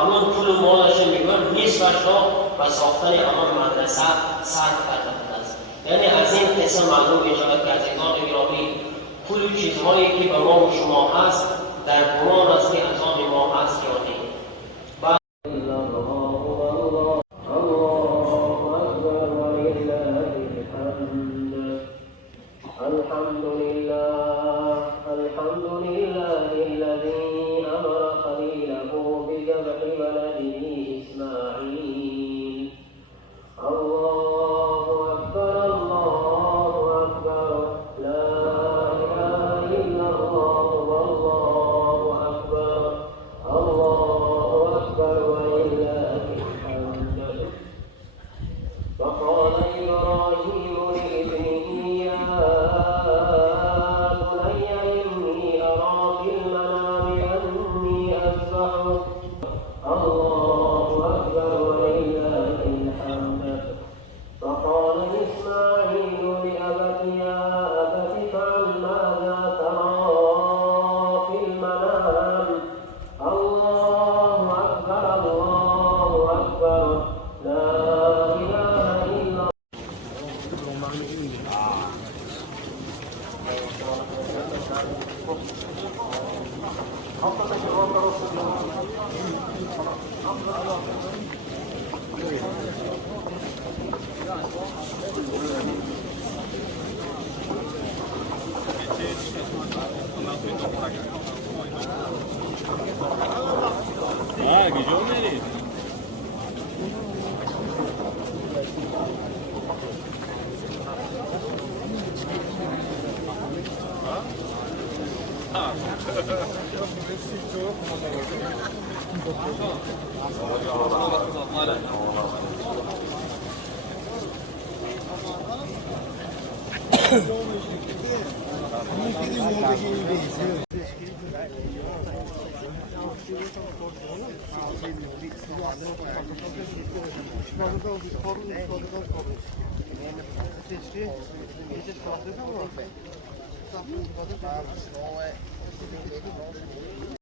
همون پول مالش میگن نصفش را به ساختن همون مدرسه صرف کرده است. یعنی از این قسم معلوم می شود که عزیزان گرامی پول و چیزهایی که به ما و شما هست در گمان است که از آن ما هست یا نه. الحمد لله الذي أمر خليله بذبح ولده إسماعيل. الله أكبر لا إله إلا الله والله أكبر ولله الحمد. وقال إبراهيم لابنه يا بني إني أرى في المنام أني أذبحك. الله أكبر ولله الحمد. فقال إسماعيل لأبت يا أبت افعل ماذا ترى في المنام. الله أكبر لا إله إلا الله. Gidiyor nereye?